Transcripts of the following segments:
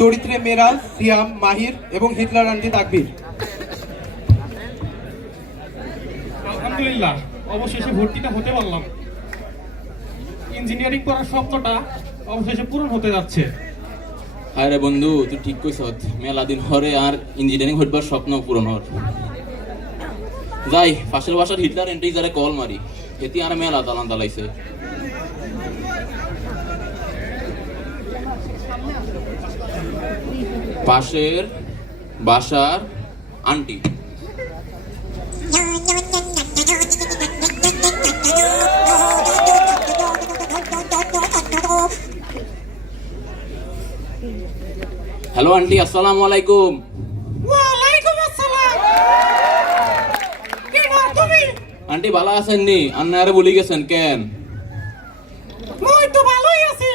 চরিত্রে মেরাজ, সিয়াম, মাহির এবং Hitler aunty তাকবীর। আলহামদুলিল্লাহ, অবশেষে ভর্তিটা হতে পারলাম। ইঞ্জিনিয়ারিং পড়ার স্বপ্নটা অবশেষে পূরণ হতে যাচ্ছে। আরে বন্ধু, তুই ঠিক কইছ, মেলা দিন হরে আর ইঞ্জিনিয়ারিং হইবার স্বপ্ন পূরণ হর। যাই পাশের বাসার হিটলার এন্ট্রি যারে কল মারি, এটি আর মেলা তালান তালাইছে। পাশের বাসার আন্টি। হ্যালো আন্টি, আসসালামু আলাইকুম। ওয়ালাইকুম আসসালাম। কে না তুমি? আন্টি ভালো আছেন নি? আন্নারে বলি গেছেন কেন? মই তো ভালোই আছি,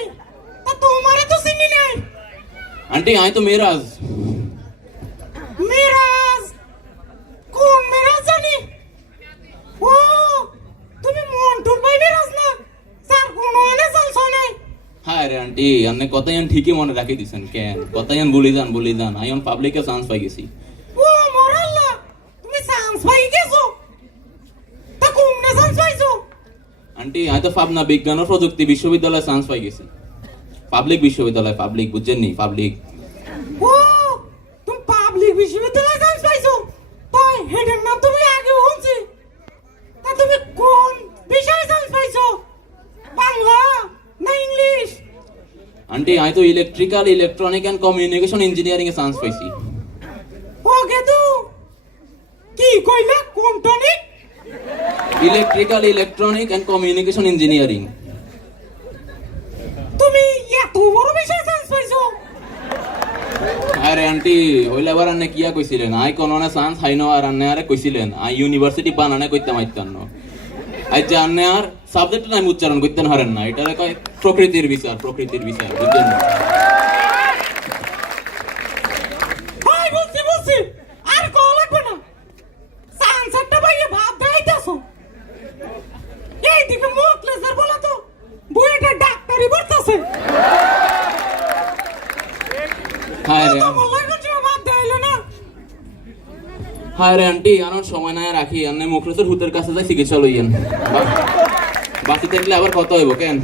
তা তোমারে তো চিনি নাই। আন্টি আমি তো মেরাজ। মিরাজ? কোন মিরাজ জানি? ও, তুমি মন্টুর ভাই মিরাজ না? স্যার কোনো আনে চলছ নাই। হ্যাঁ রে আন্টি, আপনি কথাই ঠিকই মনে রাখি দিছেন কেন? কথাই বলি যান আমি পাবলিকে চান্স পাই গেছি। ও মোরাল্লা, তুমি চান্স পাই গেছো? তা কোন চান্স পাইছো? আন্টি আমি তো পাবনা বিজ্ঞান ও প্রযুক্তি বিশ্ববিদ্যালয়ে চান্স পাই গেছি। পাবলিক বিশ্ববিদ্যালয়, পাবলিক বুঝছেন নি? পাবলিক। ও, তুমি পাবলিক বিশ্ববিদ্যালয়ে চান্স পাইছো? তাই হেডের নাম তুমি আগে শুনছি। তা তুমি কোন বিষয়ে চান্স পাইছো? বাংলা না ইংলিশ? আন্টি আমি তো electrical, electronic and communication engineering এ চান্স পাইছি। ও গেদু, কি কইলা? কোন tonic? Electrical, electronic and communication engineering. তুমি এত বড় বিষয়ে চান্স পাইছো? আরে আন্টি হইলে আবার আন্নে কিয়া কইছিলেন? আই কোন না চান্স হাই নো, আর আন্নে আরে কইছিলেন আই ইউনিভার্সিটি বানানে কইতে মাইতাম না। আই যে আন্নে আর সাবজেক্ট নাম উচ্চারণ করতে হারেন না, এটারে কয় প্রকৃতির বিচার, প্রকৃতির বিচার, বুঝছেন? হাই বলছি আর কল লাগবে না। চান্সটা পাইয়ে ভাব দেখাইতাছো। এইদিকে মুখ লেজার বলা তো বুয়েটা ডাক্তারি পড়তাছে। হায় রে, তোমার লাগবে যে ভাব দেখাইলো না। হায় রে আন্টি, আর সময় নাই রাখি, আন্নে মুখলেসের হুতের কাছে যাই চিকিৎসা লইয়েন। বাকি থাকলে আবার কত হইব কেন?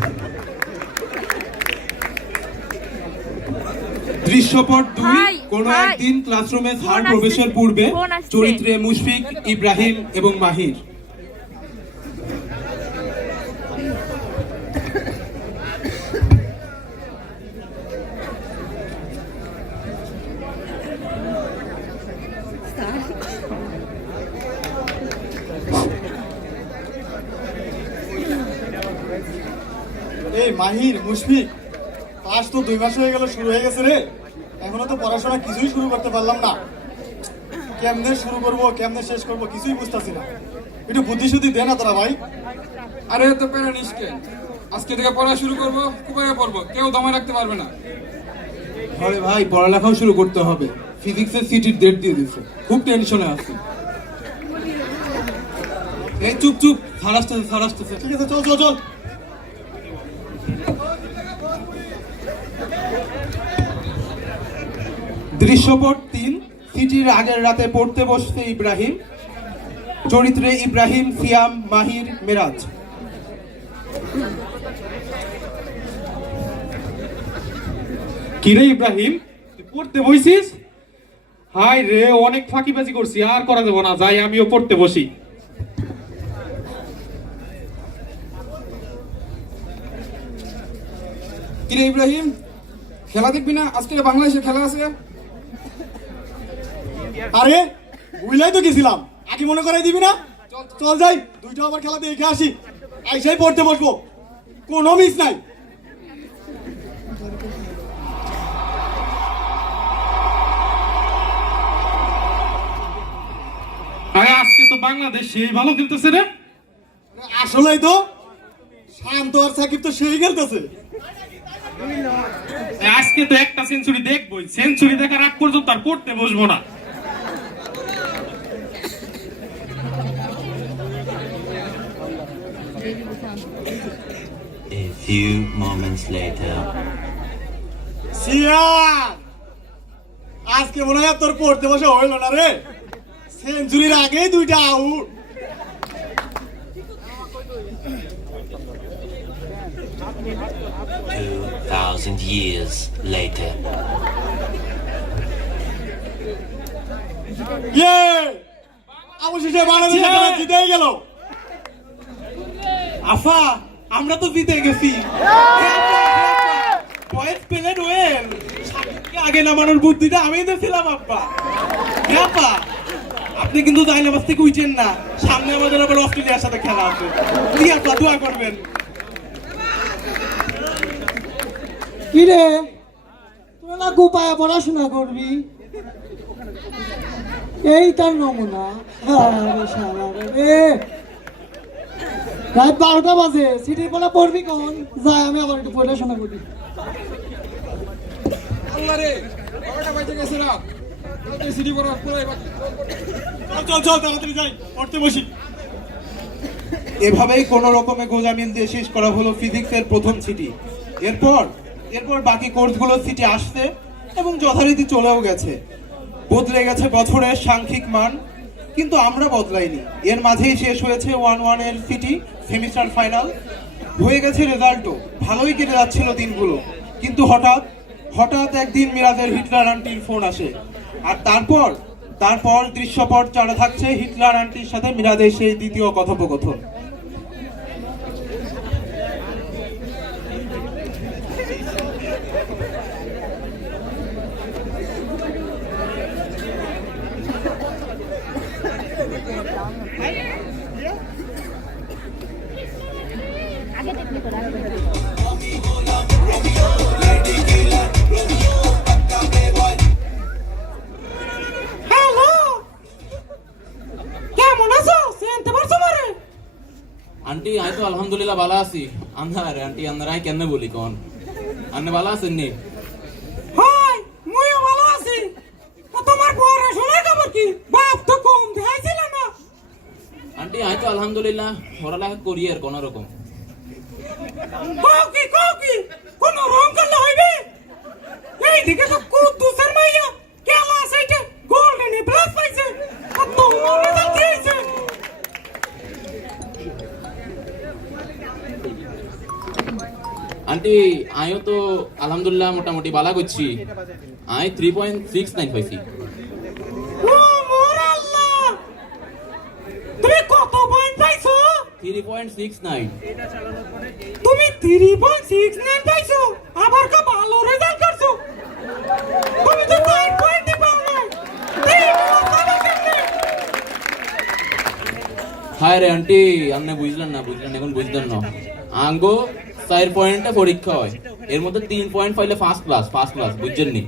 দৃশ্যপট 2, কোনো একদিন ক্লাসরুমে স্যার প্রবেশের পূর্বে। চরিত্রে মুশফিক, ইব্রাহিম এবং মাহির। এই মাহির, মুশফিক, ক্লাস তো 2 মাস হয়ে গেল, শুরু হয়ে গেছে রে। এখনো তো পড়াশোনা কিছুই শুরু করতে পারলাম না। কেমনে শুরু করব, কেমনে শেষ করব কিছুই বুঝতাছি না। একটু বুদ্ধি শুদ্ধি দে না তোরা ভাই। আরে তো প্যারা নিস কেন? আজকে থেকে পড়া শুরু করবো, কুপায়ে পড়বো, কেউ দমে রাখতে পারবে না। আরে ভাই, পড়ালেখাও শুরু করতে হবে। ফিজিক্সের সিটির ডেট দিয়ে দিছে, খুব টেনশনে আছি। এই চুপ চুপ, স্যার আসতেছে। ঠিক আছে, চল চল চল। দৃশ্যপট 3, সিটির আগের রাতে পড়তে বসছে ইব্রাহিম। চরিত্রে ইব্রাহিম, সিয়াম, মাহির, মেরাজ। কিরে ইব্রাহিম, তুই পড়তে বইছিস? হাই রে, অনেক ফাঁকিবাজি করছি, আর করা যাবো না, যাই আমিও পড়তে বসি। কিরে ইব্রাহিম, খেলা দেখবি না? আজকে বাংলাদেশের খেলা আছে। আরে বুঝলাই তো গেছিলাম, আগে মনে করাই দিবি না? চল যাই, দুইটা আবার খেলা দেখে আসি। আইসাই পড়তে বসবো, কোনো মিস নাই। আরে আজকে তো বাংলাদেশ সেই ভালো খেলতেছে রে। আসলেই তো শান্ত আর সাকিব তো সেই খেলতেছে। আজকে তো একটা সেঞ্চুরি দেখবই, সেঞ্চুরি দেখার আগ পর্যন্ত আর পড়তে বসবো না। A few moments later. সিয়াম, আজকে মনে হয় আর তোর পড়তে বসে হইল না রে, সেঞ্চুরির আগেই 2টা আউট। 2,000 years later. ইয়ে, অবশেষে বাংলাদেশ জিতেই গেল। আফা আমরা তো জিতে গেছি। পয়েন্ট পেলেন ওয়েল, সাকিবকে আগে নামানোর বুদ্ধিটা আমি দিয়েছিলাম আব্বা। হ্যাঁ আপা, আপনি কিন্তু জাইনামাজ থেকে উঠছেন না, সামনে আমাদের আবার অস্ট্রেলিয়ার সাথে খেলা আছে। কি আপা দোয়া করবেন। কি রে, তোরা না গোপায় পড়াশোনা করবি, এই তার নমুনা। আরে শালা রে, রাত 12টা বাজে, সিটির পড়া পড়বি কখন? যাই আমি আবার একটু পড়াশোনা করি। আল্লাহ রে, বাবাটা বাইতে গেছে না। তাড়াতাড়ি সিটি পড়া পুরো এবার। চল চল তাড়াতাড়ি যাই, পড়তে বসি। এভাবেই কোন রকমে গোজামিল দিয়ে শেষ করা হলো ফিজিক্সের প্রথম সিটি। এরপর বাকি কোর্সগুলো সিটি আসছে এবং যথারীতি চলেও গেছে। বদলে গেছে বছরের সাংখ্যিক মান, কিন্তু আমরা বদলাইনি। এর মাঝেই শেষ হয়েছে 1-1 এর সিটি সেমিস্টার ফাইনাল, হয়ে গেছে রেজাল্টও। ভালোই কেটে যাচ্ছিল দিনগুলো, কিন্তু হঠাৎ একদিন মিরাজের হিটলার আন্টির ফোন আসে। আর তারপর দৃশ্যপট চাড়া থাকছে হিটলার আন্টির সাথে মিরাজের সেই দ্বিতীয় কথোপকথন। হ্যালো, কেমন আছো? চিনতে পারছো আমারে? আন্টি আই তো আলহামদুলিল্লাহ ভালো আছি। আন্ধার আন্টি আন্ধার আই কেন বলি কোন আন্নে ভালো আছেন নি? হাই, মুইও ভালো আছি। তা তোমার পড়াশোনার খবর কি? বাপ তো কম দেখাইছিল না। আন্টি আই তো আলহামদুলিল্লাহ পড়ালেখা করি আর কোন রকম। কও কি কোন রং করলে হইবে? এইদিকে তো কুদ্দুসের মাইয়া কেলা সাইটে গোল্ডেন প্লাস পাইছে, আর তোমার রেজাল্ট কি হইছে? আন্টি আইও তো আলহামদুলিল্লাহ মোটামুটি ভালো করছি। আই 3.69 পাইছি। ও মোর আল্লাহ, তুমি কত পয়েন্ট পাইছো? 3.69। তুমি 3.69 পাইছো, আবার কা ভালো রেজাল্ট করছো। তুমি তো 9 পয়েন্ট পাও না। এই কথা কেমনে? হায় রে আন্টি আপনি বুঝলেন এখন বুঝলেন না। আঙ্গো 4 পয়েন্টে পরীক্ষা হয়, এর মধ্যে 3 পয়েন্ট পাইলে ফার্স্ট ক্লাস বুঝছেন নি?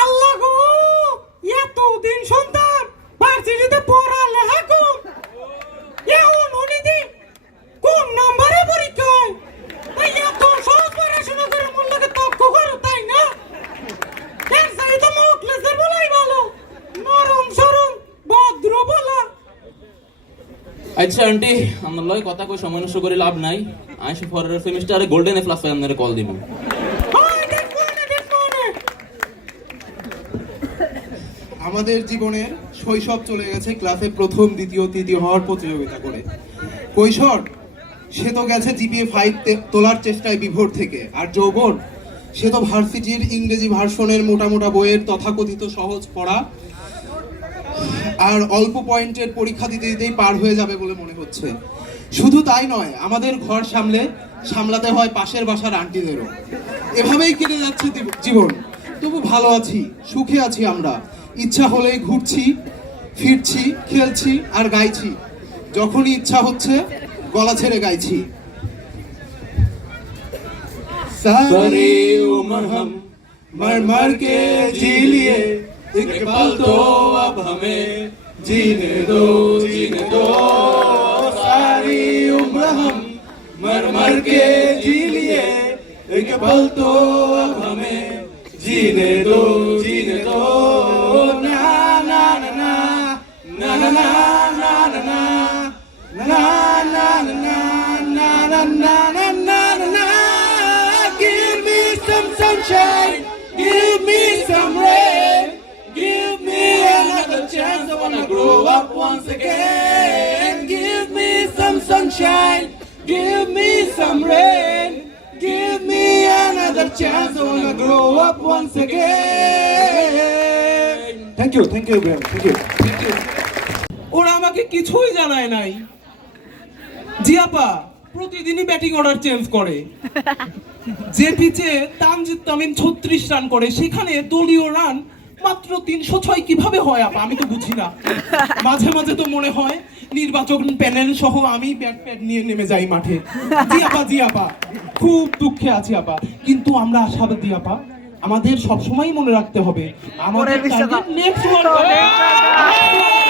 আল্লাহ গো, এতদিন শুনতাম ভার্সিটিতে পড়ালেখা কম, এখন উনিদি কোন নম্বরে পরীক্ষা হয়? তাই এত সহজ পড়াশোনা করে মন লাগে তক্ক করো, তাই না? এর চাইতে মুখলেসের বলাই ভালো, নরম সরম ভদ্র বলা। আচ্ছা আন্টি আমার লয় কথা কই সময় নষ্ট করে লাভ নাই। আই পরের সেমিস্টারে গোল্ডেন এ প্লাস পাই আপনারে কল দিব। হয় দেখো না। আমাদের জীবনের শৈশব চলে গেছে ক্লাসে প্রথম, দ্বিতীয়, তৃতীয় হওয়ার প্রতিযোগিতা করে। কৈশোর সে তো গেছে জিপিএ 5 তোলার চেষ্টায় বিভোর থেকে। আর যৌবন সে তো ভার্সিটির ইংরেজি ভার্সনের মোটা বইয়ের তথাকথিত সহজ পড়া আর অল্প পয়েন্টের পরীক্ষা দিতেই পার হয়ে যাবে বলে মনে হচ্ছে। শুধু তাই নয়, আমাদের ঘর সামলাতে হয় পাশের বাসার আন্টিদেরও। এভাবেই কেটে যাচ্ছে জীবন। তবু ভালো আছি, সুখে আছি আমরা। ইচ্ছা হলেই ঘুরছি, ফিরছি, খেলছি আর গাইছি। যখনই ইচ্ছা হচ্ছে গলা ছেড়ে গাইছি। सारे उम्र हम मर के जी लिए, एक पल तो अब हमें जीने दो। सारी उम्र हम मर के जी लिए, एक पल तो अब हमें जीने दो। ना ना ना ना ना ना ना ना ना ना na na na na na na na na na. Give me some sunshine, give me some rain, once again. Give me some sunshine, give me some rain, give me another chance. I wanna grow up once again. Thank you, thank you, thank you, thank you. ওরা আমাকে কিছুই জানায় নাই। জিয়াপা প্রতিদিনই batting order change করে। যে পিচে Tanzid Tamim 36 run করে সেখানে দলীয় রান মাত্র 306 কিভাবে হয় আপা, আমি তো বুঝি না। মাঝে মাঝে তো মনে হয় নির্বাচন প্যানেল সহ আমি ব্যাট প্যাড নিয়ে নেমে যাই মাঠে। জি আপা খুব দুঃখে আছি আপা, কিন্তু আমরা আশাবাদী আপা। আমাদের সবসময় মনে রাখতে হবে আমাদের নেক্সট ওয়ার্ল্ড কাপ।